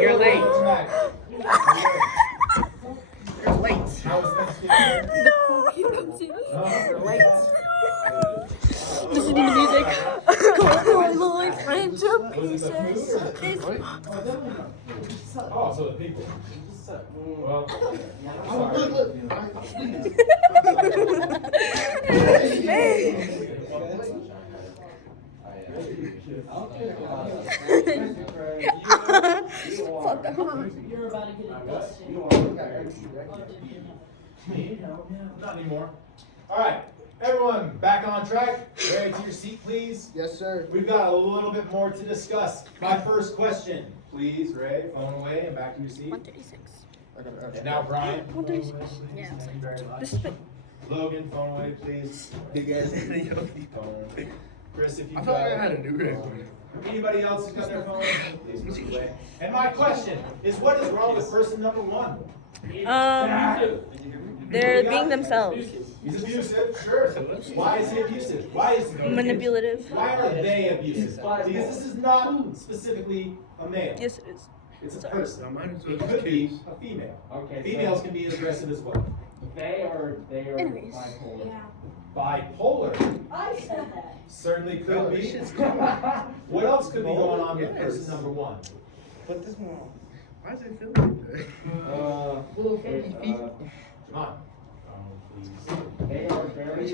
You're late. You're You're late. How was Thanksgiving? You're late. Listening to music. Colloid friendship pieces. Oh, so the people. Well, Fuck, that hurt. You're about to get a dust. Me? Not anymore. All right, everyone, back on track. Ready to your seat, please. Yes, sir. We've got a little bit more to discuss. My first question, please, Ray, phone away and back to your seat. 136. And now Brian. 136. Yeah. Thank you very much. This is Logan, phone away, please. Big ass. Phone. Chris, if I you've feel like I got had a new rig. anybody else who's got their phone, please put it away. And my question is, what is wrong with person number one? They're being themselves. He's abusive, sure. Why is he abusive? Why is Manipulative. Why are they abusive? Because this is not specifically a male. Yes, it is. It's a person. I might as well It just could be kiss. a female. Okay, Females can be aggressive as well. They are Anyways. bipolar. Bipolar. I said that. Certainly could be. What else could be going on with person Yes. number one? But this one, why does it feel like that? Come on. They are very.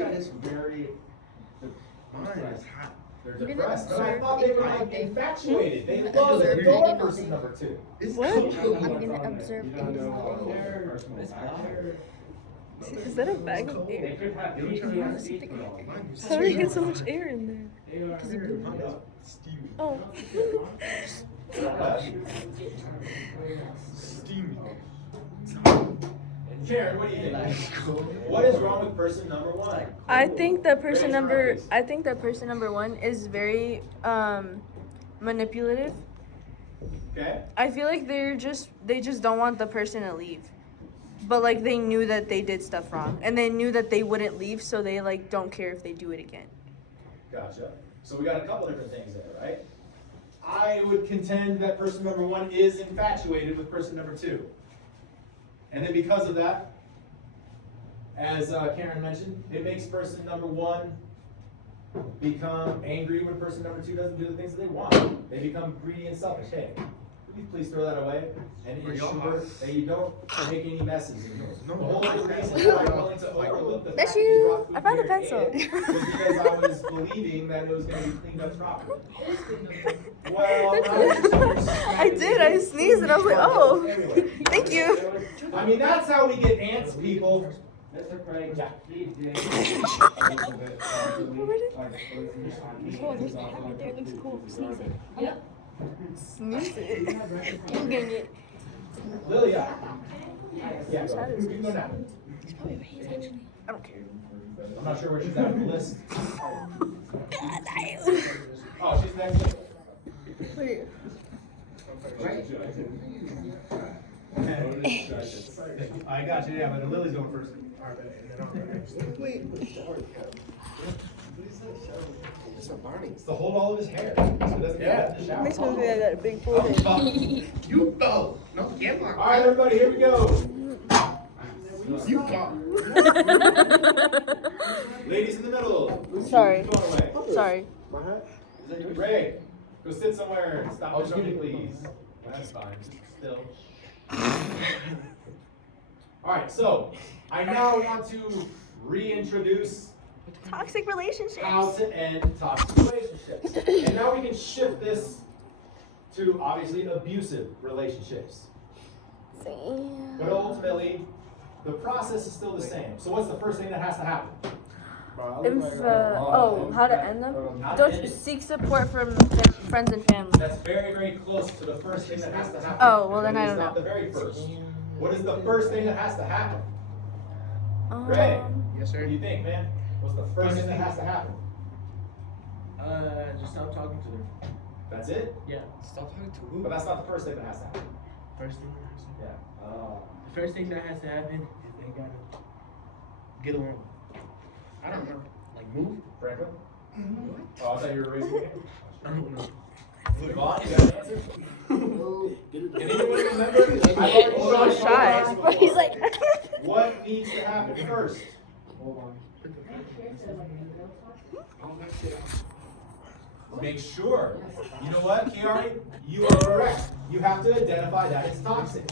Mine is hot. They're You're gonna depressed. But I observe thought they were it all like day. infatuated. They You're love gonna and observe adore it all person day. number two. It's What? cold. I'm gonna observe it all day. Is that a bag of air? They could have PTSD from all. Mine is How did you get so much air in there? Mine is steamy. Oh. Steamy. Karen, what do you think? What is wrong with person number one? I think that person number one is very manipulative. Okay? I feel like they just don't want the person to leave. But like they knew that they did stuff wrong and they knew that they wouldn't leave, so they like don't care if they do it again. Gotcha. So we got a couple different things there, right? I would contend that person number one is infatuated with person number two. And then because of that, as Karen mentioned, it makes person number one become angry when person number two doesn't do the things that they want. They become greedy and selfish. Hey, will you please throw that away and ensure that you don't make any messes in here. No. The whole reason why I'm willing to overlook the That's fact that you you. brought food I found a here pencil. and ate it was because I was believing that it was going to be cleaned up properly. Well, I did. I sneezed and I was like, oh, thank you. I mean, that's how we get ants, people. Mr. Craig, he did. Oh, there's a habit there. It looks cool. Sneeze it. Yep. Sneeze it. I'm getting it. Lilia. Yeah, go. You can go now. It's probably right here, actually. I don't care. I'm not sure where she's at on the list. God damn. Oh, she's next. Wait. I got you, yeah, but Lily's going first. Wait. It's a Barney. It's to hold all of his hair, so it doesn't get wet in the shower. Makes me think I got a big Oh, forehead. fuck. You go. No, get All right, everybody, here we go. You go. Ladies in the middle. Sorry. Going away. Sorry. Ray, go sit somewhere. Stop interrupting, please. That's fine. Still. All right, so I now want to reintroduce Toxic relationships. how to end toxic relationships. And now we can shift this to obviously abusive relationships. But ultimately, the process is still the same. So what's the first thing that has to happen? How to end them? How to Don't end you it. seek support from friends and family. That's very, very close to the first thing that has to happen. Oh, well, then But I it's don't not know. the very first. What is the first thing that has to happen? Ray, Yes, what do you think, man? What's the first thing that has to happen? Just stop talking to them. That's it? Yeah. Stop talking to But who? that's not the first thing that has to happen. First thing. Yeah. The first thing that has to happen is they gotta get along. I don't know. Like move? Franklin? What? Oh, I thought you were raising your hand. I don't know. Vaughn, you got an answer? Can anyone remember? I've already So shown shy. you But he's like, what needs to happen first? Hold on. Make sure. You know what, Kiari? You are correct. You have to identify that it's toxic,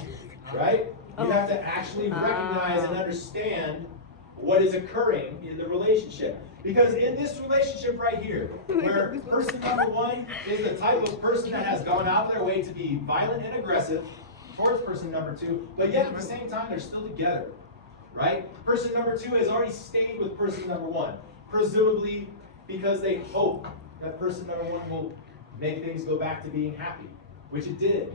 right? You have to actually recognize and understand what is occurring in the relationship. Because in this relationship right here, where person number one is the type of person that has gone out of their way to be violent and aggressive towards person number two, but yet at the same time they're still together, right? Person number two has already stayed with person number one, presumably because they hope that person number one will make things go back to being happy, which it did,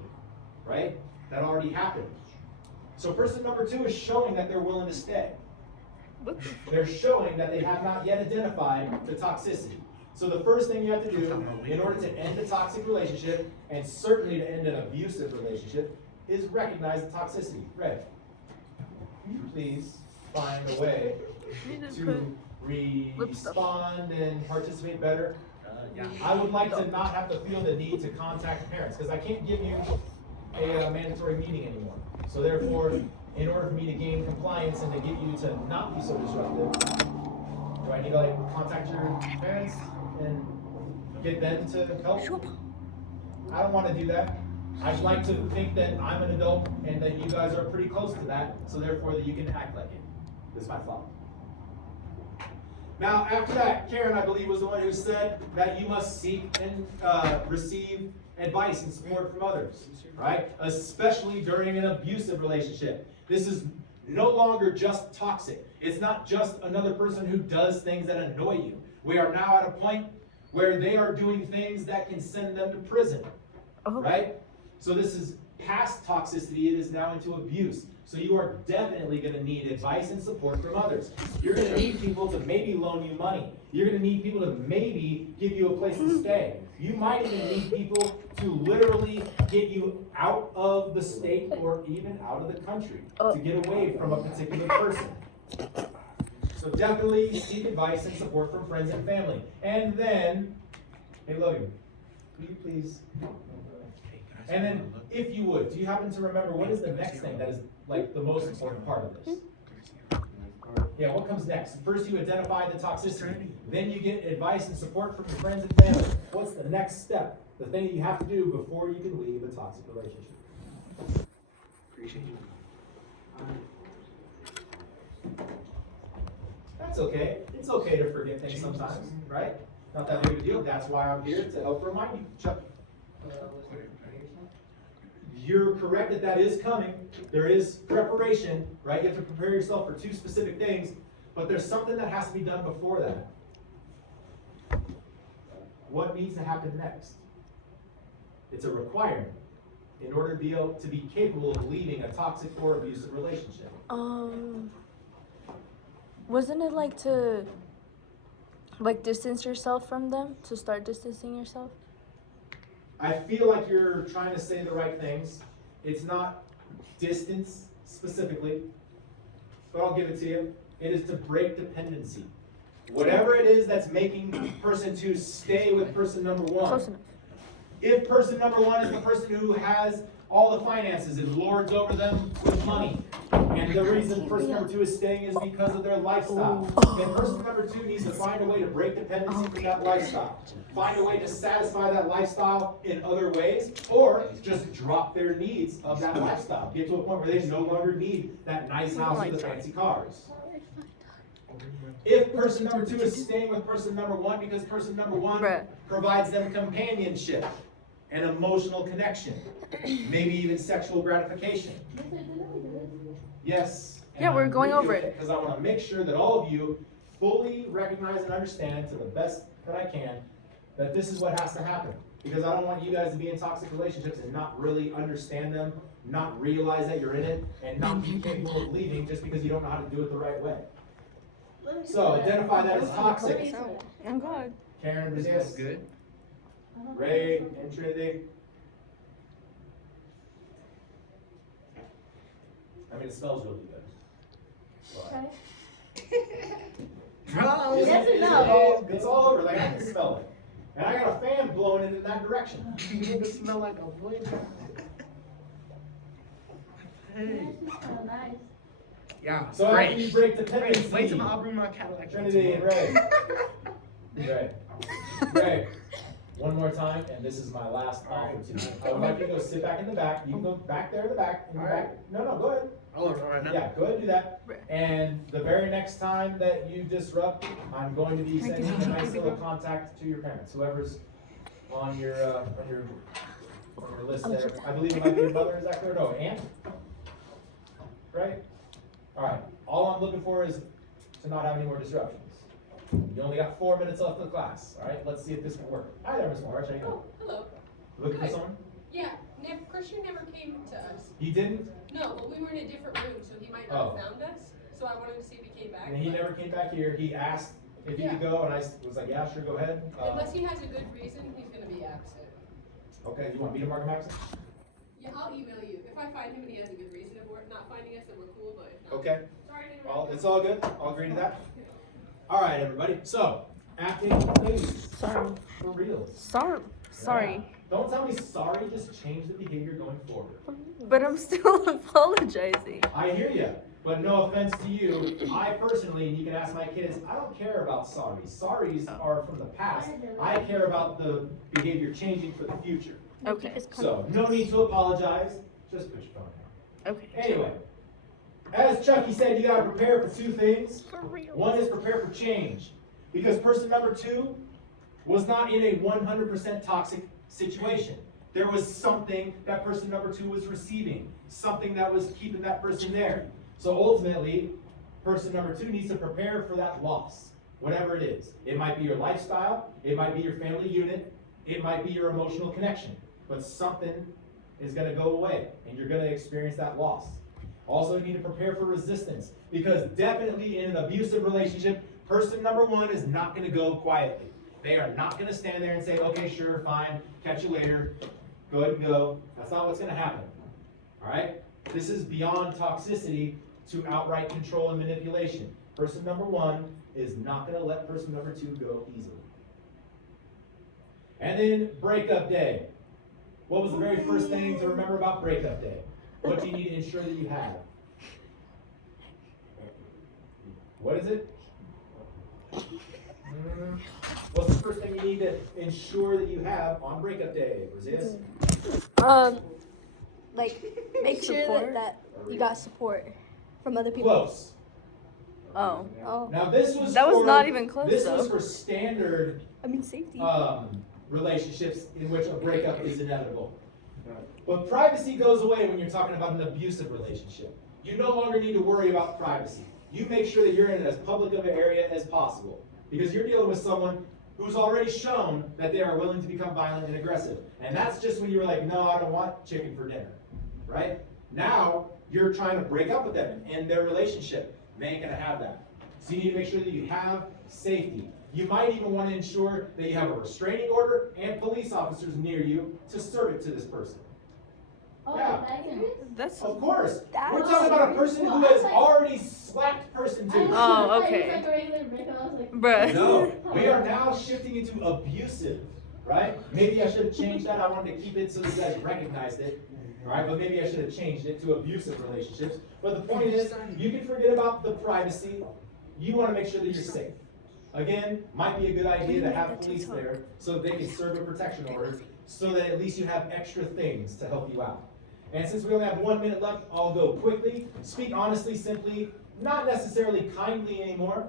right? That already happened. So person number two is showing that they're willing to stay. They're showing that they have not yet identified the toxicity. So the first thing you have to do in order to end a toxic relationship, and certainly to end an abusive relationship, is recognize the toxicity. Red, can you please find a way to respond and participate better? I would like to not have to feel the need to contact parents, because I can't give you a mandatory meeting anymore. So therefore, in order for me to gain compliance and to get you to not be so disruptive, Do I need to like contact your parents and get them to help? I don't want to do that. I'd like to think that I'm an adult and that you guys are pretty close to that, so therefore that you can act like it. This is my thought. Now, after that, Karen, I believe, was the one who said that you must seek and receive advice and support from others, right? Especially during an abusive relationship. This is no longer just toxic. It's not just another person who does things that annoy you. We are now at a point where they are doing things that can send them to prison, right? So this is past toxicity, it is now into abuse. So you are definitely going to need advice and support from others. You're going to need people to maybe loan you money. You're going to need people to maybe give you a place to stay. You might even need people to literally get you out of the state or even out of the country to get away from a particular person. So definitely seek advice and support from friends and family. And then, hey Logan, will you please? And then, if you would, do you happen to remember what is the next thing that is like the most important part of this? Yeah, what comes next? First you identify the toxicity, then you get advice and support from your friends and family. What's the next step? The thing that you have to do before you can leave a toxic relationship. Appreciate you. That's okay. It's okay to forget things sometimes, right? Not that big of a deal. That's why I'm here to help remind you. Chuck. You're correct that that is coming. There is preparation, right? You have to prepare yourself for two specific things, but there's something that has to be done before that. What needs to happen next? It's a requirement in order to be able to be capable of leaving a toxic or abusive relationship. Wasn't it like to distance yourself from them, to start distancing yourself? I feel like you're trying to say the right things. It's not distance specifically, but I'll give it to you. It is to break dependency. Whatever it is that's making person two stay with person number one. Close enough. If person number one is the person who has all the finances and lords over them with money, and the reason person number two is staying is because of their lifestyle, then person number two needs to find a way to break dependency from that lifestyle. Find a way to satisfy that lifestyle in other ways, or just drop their needs of that lifestyle. Get to a point where they no longer need that nice house with the fancy cars. If person number two is staying with person number one because person number one provides them companionship and emotional connection, maybe even sexual gratification. Yes. Yeah, we're going over it. Because I want to make sure that all of you fully recognize and understand to the best that I can that this is what has to happen. Because I don't want you guys to be in toxic relationships and not really understand them, not realize that you're in it, and not be capable of leaving just because you don't know how to do it the right way. So identify that as toxic. I'm God. Karen, resist. Good. Ray and Trinity. I mean, it smells really good. Bro, Yes or no? It's all over. Like I can smell it, and I got a fan blowing it in that direction. you make it smell like a boy. Hey. So nice. Yeah. So after you break the dependency, Wait till I'll bring my Cadillac. Trinity and Ray. Ray. One more time, and this is my last offer to you. I would like you to go sit back in the back. You can go back there in the back. In the back. No, go ahead. Oh, right now. Yeah, go ahead and do that. And the very next time that you disrupt, I'm going to be sending a nice little contact to your parents, whoever's on your list there. I believe it might be your mother, is that correct? No, aunt? Right? All right. All I'm looking for is to not have any more disruptions. You only got 4 minutes left of the class. All right, let's see if this can work. Hi there, Miss March. How you doing? Oh, hello. Looking for Good. someone? Yeah, Christian never came to us. He didn't? No, but we were in a different room, so he might not have found us. So I wanted to see if he came back. And he but- never came back here. He asked if he could go, and I was like, yeah, sure, go ahead. Unless he has a good reason, he's gonna be absent. Okay, you want me to mark him absent? Yeah, I'll email you. If I find him and he has a good reason of not finding us, then we're cool, but if not. Okay. Sorry to interrupt. Well, it's all good. I'll agree to that. All right, everybody. So, acting please. Sorry. For real. Sorry. Yeah. Don't tell me sorry. Just change the behavior going forward. But I'm still apologizing. I hear you. But no offense to you, I personally, and you can ask my kids, I don't care about sorries. Sorries are from the past. I care about the behavior changing for the future. Okay. So, no need to apologize, just put your phone down. Okay. Anyway, as Chucky said, you gotta prepare for two things. For real. One is prepare for change. Because person number 2 was not in a 100% toxic situation. There was something that person number 2 was receiving, something that was keeping that person there. So ultimately, person number 2 needs to prepare for that loss, whatever it is. It might be your lifestyle, it might be your family unit, it might be your emotional connection, but something is gonna go away and you're gonna experience that loss. Also, you need to prepare for resistance, because definitely in an abusive relationship, person number 1 is not gonna go quietly. They are not gonna stand there and say, okay, sure, fine, catch you later, go ahead and go. That's not what's gonna happen, all right? This is beyond toxicity to outright control and manipulation. Person number 1 is not gonna let person number 2 go easily. And then breakup day. What was the very first thing to remember about breakup day? What do you need to ensure that you have? What is it? What's the first thing you need to ensure that you have on breakup day, Rosias? Like, make sure that you got support from other people. Close. Oh. Oh, Now this was That was for- not even close, This though. was for standard I mean safety. relationships in which a breakup is inevitable. But privacy goes away when you're talking about an abusive relationship. You no longer need to worry about privacy. You make sure that you're in as public of an area as possible, because you're dealing with someone who's already shown that they are willing to become violent and aggressive. And that's just when you were like, no, I don't want chicken for dinner, right? Now, you're trying to break up with them and their relationship. They ain't gonna have that. So you need to make sure that you have safety. You might even want to ensure that you have a restraining order and police officers near you to serve it to this person. Oh, Yeah. That's. Of course. That's We're talking about a person who has already slapped person to. Oh, okay. Like a regular breakup. I was like, Bruh. No, we are now shifting into abusive, right? Maybe I should have changed that. I wanted to keep it so that you guys recognized it, right? But maybe I should have changed it to abusive relationships. But the point is, you can forget about the privacy. You want to make sure that you're safe. Again, might be a good idea to have police there so that they can serve a protection order, so that at least you have extra things to help you out. And since we only have 1 minute left, I'll go quickly. Speak honestly, simply, not necessarily kindly anymore,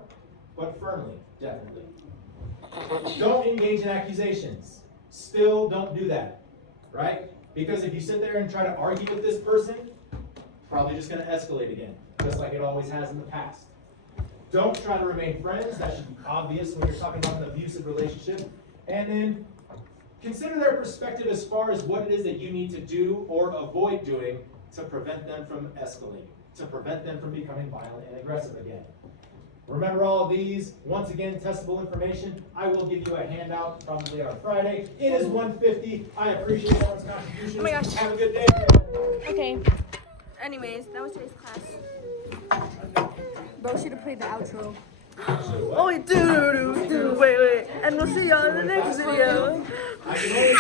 but firmly, definitely. Don't engage in accusations. Still don't do that, right? Because if you sit there and try to argue with this person, probably just gonna escalate again, just like it always has in the past. Don't try to remain friends. That should be obvious when you're talking about an abusive relationship. And then consider their perspective as far as what it is that you need to do or avoid doing to prevent them from escalating, to prevent them from becoming violent and aggressive again. Remember all of these. Once again, testable information. I will give you a handout probably on Friday. It is 1:50. I appreciate everyone's contributions. Oh my gosh. Have a good day. Okay. Anyways, that was today's class. Bro should have played the outro. Oh, wait, wait. And we'll see y'all in the next video. I can only